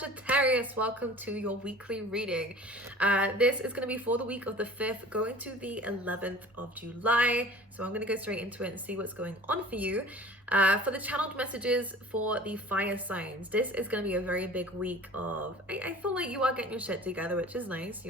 Sagittarius, welcome to your weekly reading. This is going to be for the week of the 5th going to the 11th of July. So I'm going to go straight into it and see what's going on for you. For the channeled messages for the fire signs, this is going to be a very big week of, I feel like you are getting your shit together, which is nice.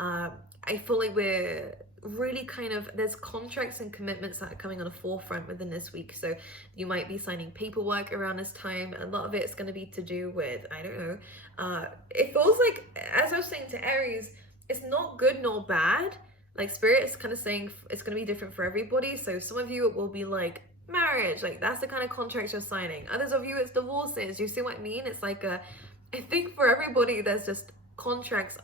I feel like we're really there's contracts and commitments that are coming on the forefront within this week. So you might be signing paperwork around this time. A lot of it's going to be to do with, I don't know, it feels like, as I was saying to Aries, it's not good nor bad. Like Spirit is kind of saying it's going to be different for everybody. So some of you it will be like marriage, like that's the kind of contracts you're signing. Others of you it's divorces. You see what I mean? It's like I think for everybody there's just contracts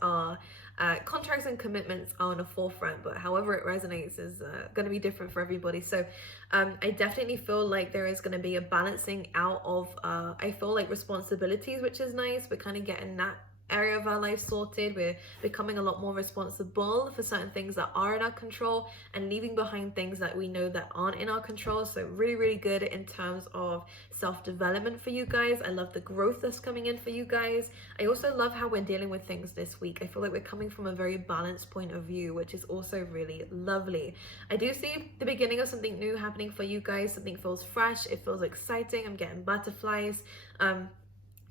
and commitments are on the forefront, but however it resonates is going to be different for everybody. So I definitely feel like there is going to be a balancing out of I feel like responsibilities, which is nice. We're kind of getting that area of our life sorted. We're becoming a lot more responsible for certain things that are in our control and leaving behind things that we know that aren't in our control. So really good in terms of self-development for you guys. I love the growth that's coming in for you guys. I also love how we're dealing with things this week. I feel like we're coming from a very balanced point of view, which is also really lovely. I do see the beginning of something new happening for you guys. Something feels fresh, it feels exciting. I'm getting butterflies.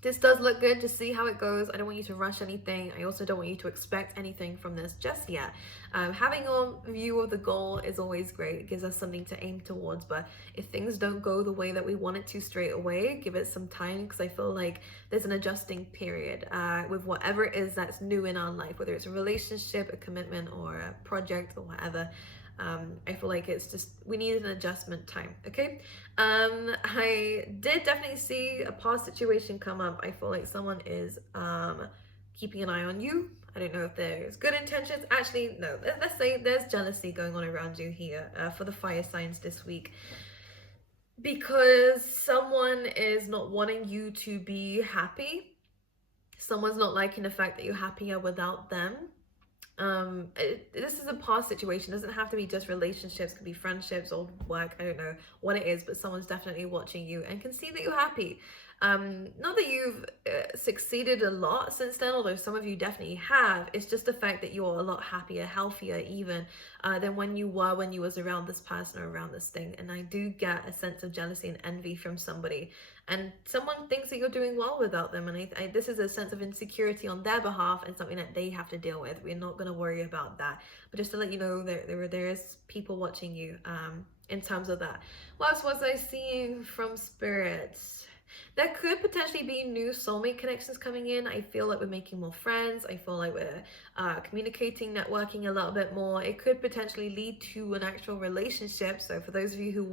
This does look good. Just see how it goes. I don't want you to rush anything. I also don't want you to expect anything from this just yet. Having a view of the goal is always great. It gives us something to aim towards. But if things don't go the way that we want it to straight away, give it some time, because I feel like there's an adjusting period with whatever it is that's new in our life, whether it's a relationship, a commitment, or a project or whatever. I feel like it's just, we need an adjustment time, okay? I did definitely see a past situation come up. I feel like someone is keeping an eye on you. I don't know if there's good intentions. Actually, no, let's say there's jealousy going on around you here for the fire signs this week. Because someone is not wanting you to be happy. Someone's not liking the fact that you're happier without them. This is a past situation. It doesn't have to be just relationships, it could be friendships or work. I don't know what it is, but someone's definitely watching you and can see that you're happy. Not that you've succeeded a lot since then, although some of you definitely have. It's just the fact that you're a lot happier, healthier even than when you was around this person or around this thing. And I do get a sense of jealousy and envy from somebody, and someone thinks that you're doing well without them, and this is a sense of insecurity on their behalf and something that they have to deal with. We're not going to worry about that, but just to let you know there is people watching you in terms of that. What else was I seeing from spirits? There could potentially be new soulmate connections coming in. I feel like we're making more friends. I feel like we're communicating, networking a little bit more. It could potentially lead to an actual relationship. So for those of you who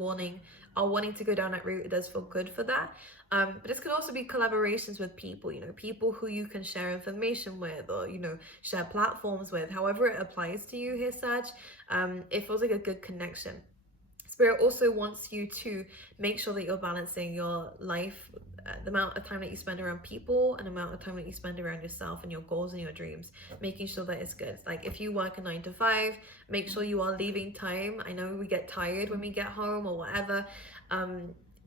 are wanting to go down that route, it does feel good for that. But this could also be collaborations with people, people who you can share information with, or, share platforms with. However it applies to you here, Sag, it feels like a good connection. Spirit also wants you to make sure that you're balancing your life, the amount of time that you spend around people and the amount of time that you spend around yourself and your goals and your dreams, making sure that it's good. Like if you work a 9 to 5, make sure you are leaving time. I know we get tired when we get home or whatever.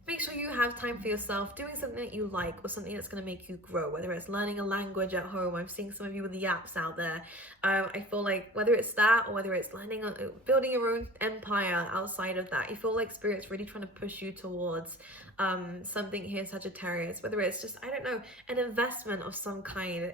Make sure you have time for yourself, doing something that you like or something that's going to make you grow, whether it's learning a language at home. I'm seeing some of you with the apps out there. I feel like whether it's that or whether it's building your own empire outside of that, you feel like Spirit's really trying to push you towards something here, Sagittarius, whether it's just, I don't know, an investment of some kind.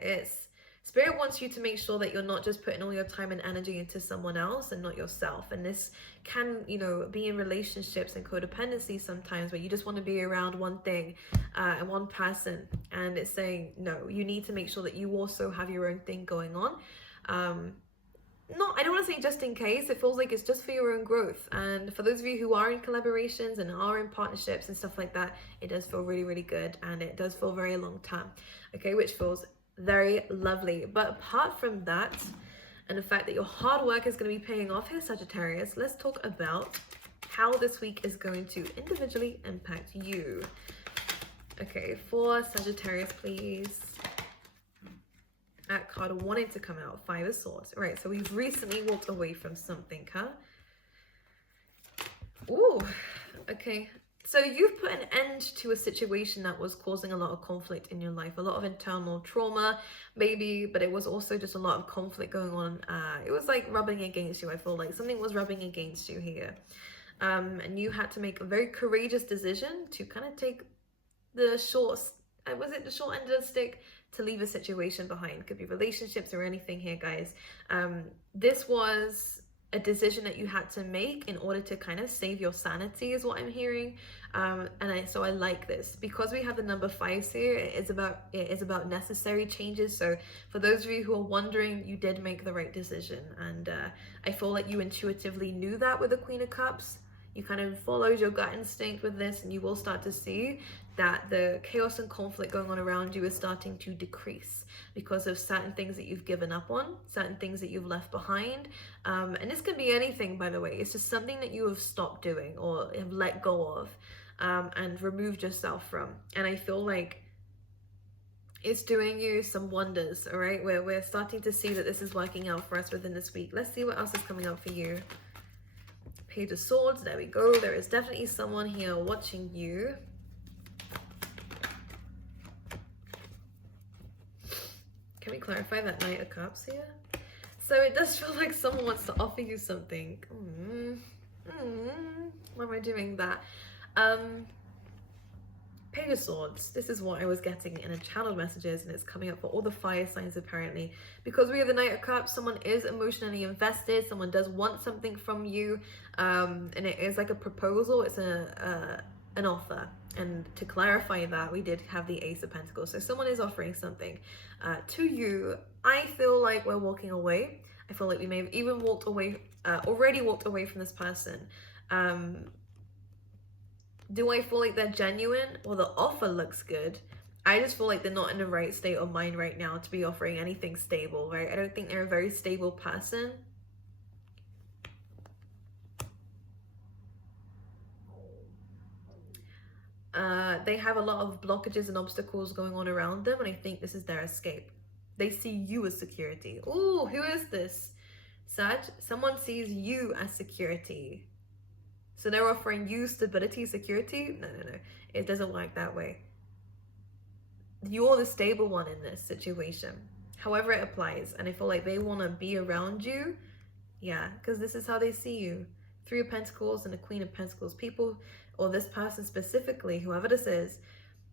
Spirit wants you to make sure that you're not just putting all your time and energy into someone else and not yourself. And this can, be in relationships and codependency sometimes, where you just want to be around one thing and one person. And it's saying, no, you need to make sure that you also have your own thing going on. I don't want to say just in case. It feels like it's just for your own growth. And for those of you who are in collaborations and are in partnerships and stuff like that, it does feel really good. And it does feel very long term. Okay, which feels very lovely. But apart from that, and the fact that your hard work is going to be paying off here, Sagittarius, let's talk about how this week is going to individually impact you. Okay, for Sagittarius, please. That card wanted to come out, 5 of Swords. All right, so we've recently walked away from something, huh? Ooh, okay. So you've put an end to a situation that was causing a lot of conflict in your life, a lot of internal trauma, maybe, but it was also just a lot of conflict going on. It was like rubbing against you. I feel like something was rubbing against you here. And you had to make a very courageous decision to kind of take the short, was it the short end of the stick, to leave a situation behind. Could be relationships or anything here, guys. This was a decision that you had to make in order to kind of save your sanity, is what I'm hearing. So I like this because we have the number 5s here. It is about necessary changes. So for those of you who are wondering, you did make the right decision, and I feel like you intuitively knew that with the Queen of Cups. You kind of followed your gut instinct with this, and you will start to see that the chaos and conflict going on around you is starting to decrease because of certain things that you've given up on, certain things that you've left behind. And this can be anything, by the way. It's just something that you have stopped doing or have let go of, and removed yourself from. And I feel like it's doing you some wonders, all right? We're starting to see that this is working out for us within this week. Let's see what else is coming up for you. Page of Swords, there we go. There is definitely someone here watching you. Can we clarify that Knight of Cups here? So it does feel like someone wants to offer you something. Why am I doing that? Page of Swords. This is what I was getting in a channeled messages, and it's coming up for all the fire signs apparently. Because we have the Knight of Cups, someone is emotionally invested. Someone does want something from you, and it is like a proposal. It's an offer. And to clarify that, we did have the Ace of Pentacles. So someone is offering something to you. I feel like we're walking away. I feel like we may have even already walked away from this person. Do I feel like they're genuine? Well, the offer looks good. I just feel like they're not in the right state of mind right now to be offering anything stable, right? I don't think they're a very stable person. They have a lot of blockages and obstacles going on around them, and I think this is their escape. They see you as security. Ooh, who is this? Sag? Someone sees you as security. So they're offering you stability, security? No. It doesn't work that way. You're the stable one in this situation. However it applies. And I feel like they want to be around you. Yeah, because this is how they see you. 3 of Pentacles and the Queen of Pentacles. People, or this person specifically, whoever this is,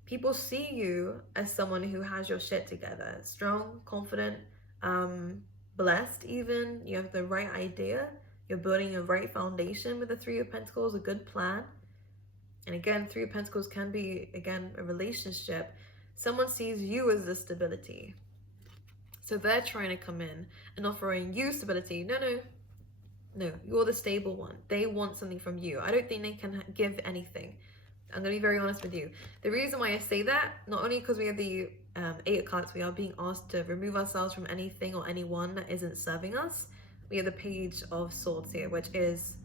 people see you as someone who has your shit together. Strong, confident, blessed even. You have the right idea. You're building a right foundation with the 3 of Pentacles, a good plan. And again, 3 of Pentacles can be, again, a relationship. Someone sees you as the stability. So they're trying to come in and offering you stability. No, you're the stable one. They want something from you. I don't think they can give anything. I'm going to be very honest with you. The reason why I say that, not only because we have the 8 of Cups, we are being asked to remove ourselves from anything or anyone that isn't serving us. We have the Page of Swords here, which is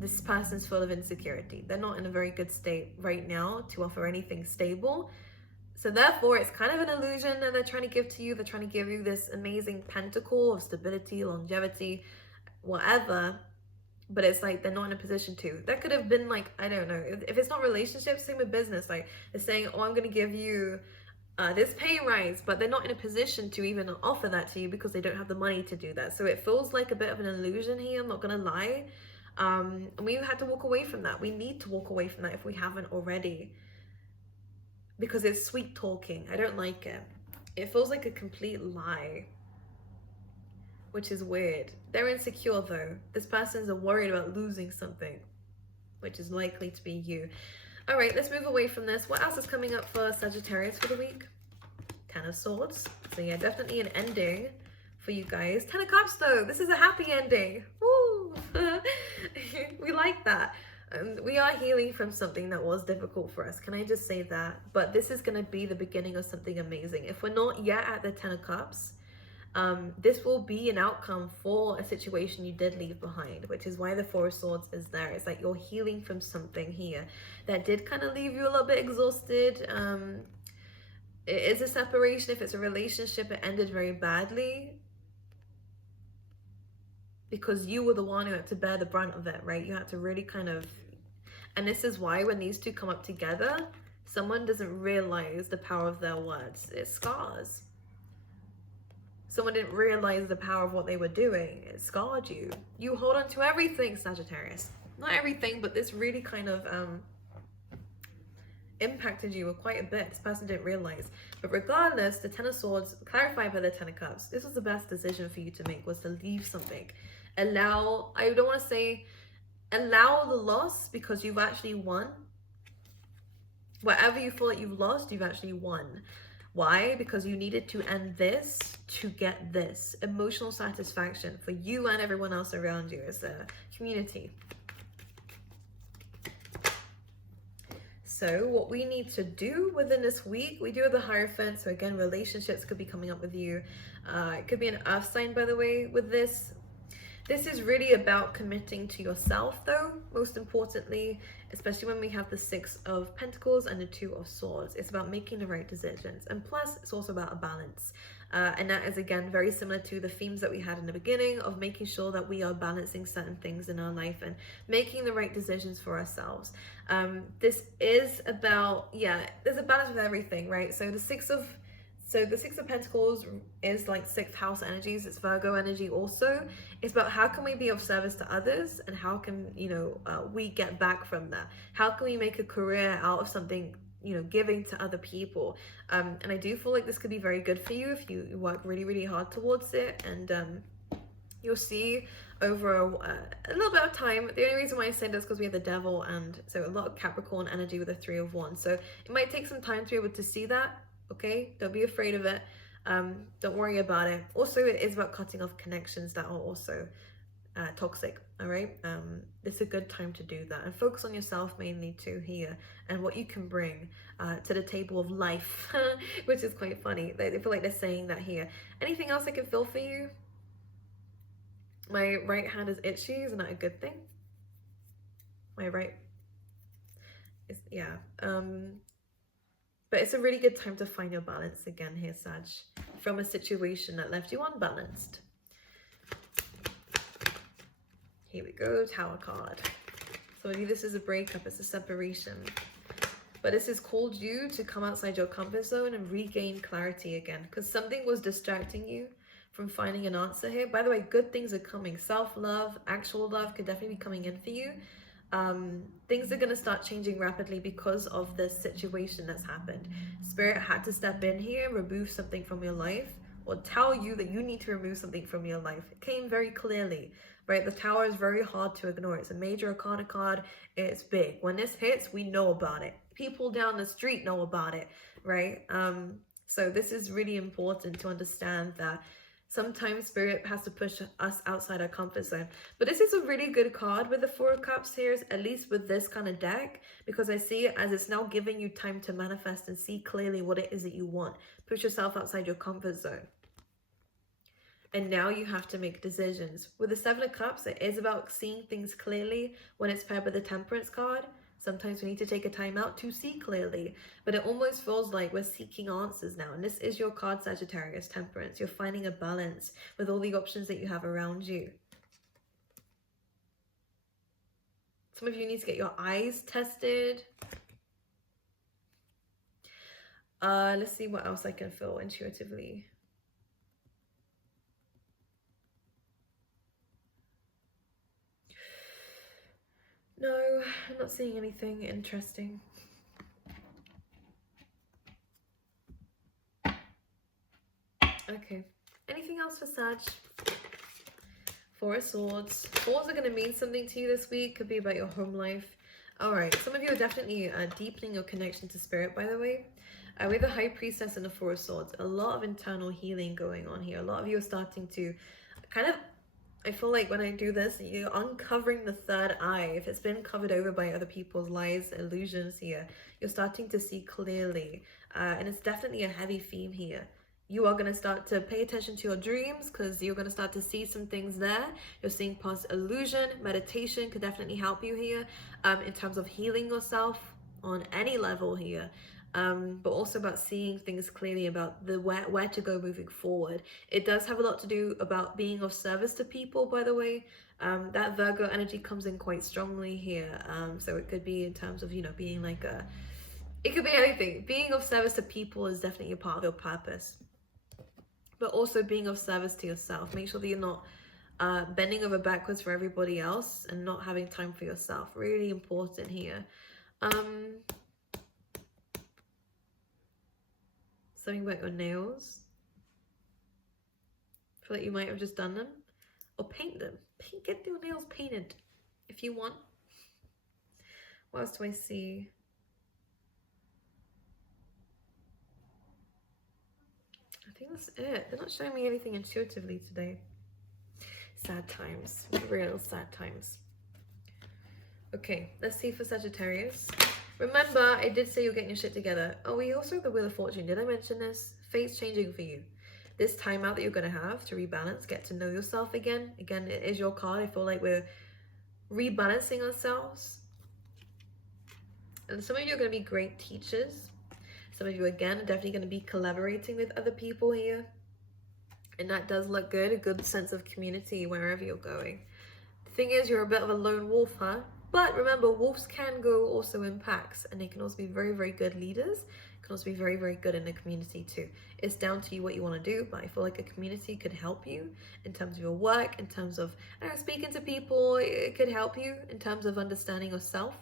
this person's full of insecurity. They're not in a very good state right now to offer anything stable. So therefore, it's kind of an illusion that they're trying to give to you. They're trying to give you this amazing pentacle of stability, longevity, whatever. But it's like they're not in a position to. That could have been like, I don't know. If it's not relationships, same with business. Like they're saying, oh, I'm going to give you this pay rise, but they're not in a position to even offer that to you because they don't have the money to do that. So it feels like a bit of an illusion here, I'm not gonna lie. And we had to walk away from that. We need to walk away from that if we haven't already, because it's sweet talking. I don't like it. It feels like a complete lie, which is weird. They're insecure though. This person's worried about losing something, which is likely to be you. All right, let's move away from this. What else is coming up for Sagittarius for the week? 10 of Swords. So yeah, definitely an ending for you guys. 10 of Cups though. This is a happy ending. Woo! We like that. We are healing from something that was difficult for us. Can I just say that? But this is going to be the beginning of something amazing. If we're not yet at the 10 of Cups, this will be an outcome for a situation you did leave behind, which is why the 4 of Swords is there. It's like you're healing from something here that did kind of leave you a little bit exhausted. It is a separation. If it's a relationship, it ended very badly because you were the one who had to bear the brunt of it, right? You had to really kind of, And this is why when these two come up together, someone doesn't realize the power of their words. It scars. Someone didn't realize the power of what they were doing. It scarred you. You hold on to everything, Sagittarius. Not everything, but this really kind of impacted you quite a bit. This person didn't realize. But regardless, the Ten of Swords, clarified by the Ten of Cups, this was the best decision for you to make, was to leave something. Allow, I don't want to say allow the loss, because you've actually won. Whatever you feel like you've lost, you've actually won. Why? Because you needed to end this to get this. Emotional satisfaction for you and everyone else around you as a community. So what we need to do within this week, we do have the Hierophant. So again, relationships could be coming up with you. It could be an earth sign, by the way, with this. This is really about committing to yourself, though, most importantly, especially when we have the Six of Pentacles and the Two of Swords. It's about making the right decisions. And plus, it's also about a balance. And that is, again, very similar to the themes that we had in the beginning of making sure that we are balancing certain things in our life and making the right decisions for ourselves. This is about, there's a balance with everything, right? So the Six of Pentacles is like 6th house energies. It's Virgo energy also. It's about how can we be of service to others, and how can, we get back from that? How can we make a career out of something, giving to other people? And I do feel like this could be very good for you if you work really, really hard towards it. And you'll see over a little bit of time. The only reason why I say this is because we have the Devil, and so a lot of Capricorn energy with the Three of Wands. So it might take some time to be able to see that. Okay, don't be afraid of it. Don't worry about it. Also, it is about cutting off connections that are also toxic. All right, this is a good time to do that and focus on yourself mainly too here, and what you can bring to the table of life, which is quite funny. I feel like they're saying that here. Anything else I can feel for you? My right hand is itchy. Isn't that a good thing? My right is, but it's a really good time to find your balance again here, Sag, from a situation that left you unbalanced. Here we go, Tower card. So maybe this is a breakup, it's a separation. But this has called you to come outside your comfort zone and regain clarity again, because something was distracting you from finding an answer here. By the way, good things are coming. Self-love, actual love could definitely be coming in for you. Things are going to start changing rapidly because of this situation that's happened. Spirit had to step in here, remove something from your life, or tell you that you need to remove something from your life. It came very clearly, right? The Tower is very hard to ignore. It's a major arcana card. It's big. When this hits, we know about it. People down the street know about it, right? So this is really important to understand that sometimes Spirit has to push us outside our comfort zone. But this is a really good card with the Four of Cups here, at least with this kind of deck, because I see it as it's now giving you time to manifest and see clearly what it is that you want. Push yourself outside your comfort zone. And now you have to make decisions. With the Seven of Cups, it is about seeing things clearly when it's paired with the Temperance card. Sometimes we need to take a time out to see clearly, but it almost feels like we're seeking answers now. And this is your card, Sagittarius, Temperance. You're finding a balance with all the options that you have around you. Some of you need to get your eyes tested. Let's see what else I can feel intuitively. No, I'm not seeing anything interesting. Okay. Anything else for Sag? Four of Swords. Swords are going to mean something to you this week. Could be about your home life. Alright, some of you are definitely deepening your connection to Spirit, by the way. With the High Priestess and the Four of Swords, a lot of internal healing going on here. A lot of you are starting to kind of, I feel like when I do this, you're uncovering the third eye. If it's been covered over by other people's lies, illusions here, you're starting to see clearly. And it's definitely a heavy theme here. You are going to start to pay attention to your dreams, because you're going to start to see some things there. You're seeing past illusion. Meditation could definitely help you here in terms of healing yourself on any level here. but also about seeing things clearly, about the where to go moving forward. It does have a lot to do about being of service to people, by the way. That Virgo energy comes in quite strongly here. So it could be in terms of, you know, being like it could be anything. Being of service to people is definitely a part of your purpose. But also being of service to yourself. Make sure that you're not bending over backwards for everybody else and not having time for yourself. Really important here. Something about your nails. I feel like you might have just done them. Or paint them. Get your nails painted if you want. What else do I see? I think that's it. They're not showing me anything intuitively today. Sad times. Real sad times. Okay, let's see for Sagittarius. Remember, I did say you're getting your shit together. Oh, we also have the Wheel of Fortune. Did I mention this? Fate's changing for you. This time out that you're going to have to rebalance, get to know yourself again. Again, it is your card. I feel like we're rebalancing ourselves. And some of you are going to be great teachers. Some of you, again, are definitely going to be collaborating with other people here. And that does look good. A good sense of community wherever you're going. The thing is, you're a bit of a lone wolf, huh? But remember, wolves can go also in packs. And they can also be very, very good leaders. Can also be very, very good in the community too. It's down to you what you want to do. But I feel like a community could help you in terms of your work. In terms of speaking to people. It could help you in terms of understanding yourself.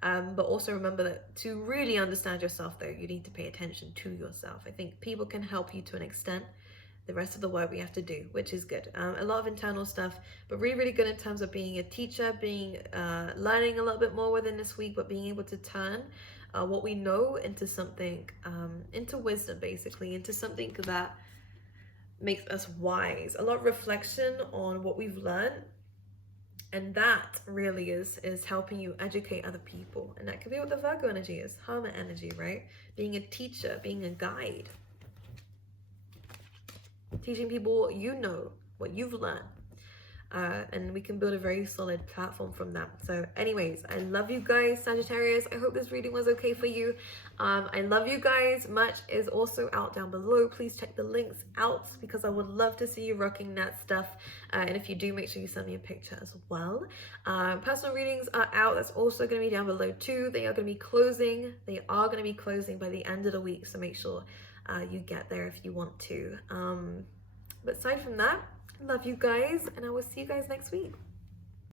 But also remember that to really understand yourself, though, you need to pay attention to yourself. I think people can help you to an extent. The rest of the work we have to do, which is good. A lot of internal stuff, but really, really good in terms of being a teacher, being learning a little bit more within this week, but being able to turn what we know into something, into wisdom, basically, into something that makes us wise. A lot of reflection on what we've learned. And that really is helping you educate other people. And that could be what the Virgo energy is. Hermit energy, right? Being a teacher, being a guide. Teaching people what you know, what you've learned. And we can build a very solid platform from that. So anyways, I love you guys, Sagittarius. I hope this reading was okay for you. I love you guys. Much is also out down below. Please check the links out because I would love to see you rocking that stuff. And if you do, make sure you send me a picture as well. Personal readings are out. That's also going to be down below too. They are going to be closing. They are going to be closing by the end of the week. So make sure you get there if you want to. But aside from that, love you guys, and I will see you guys next week.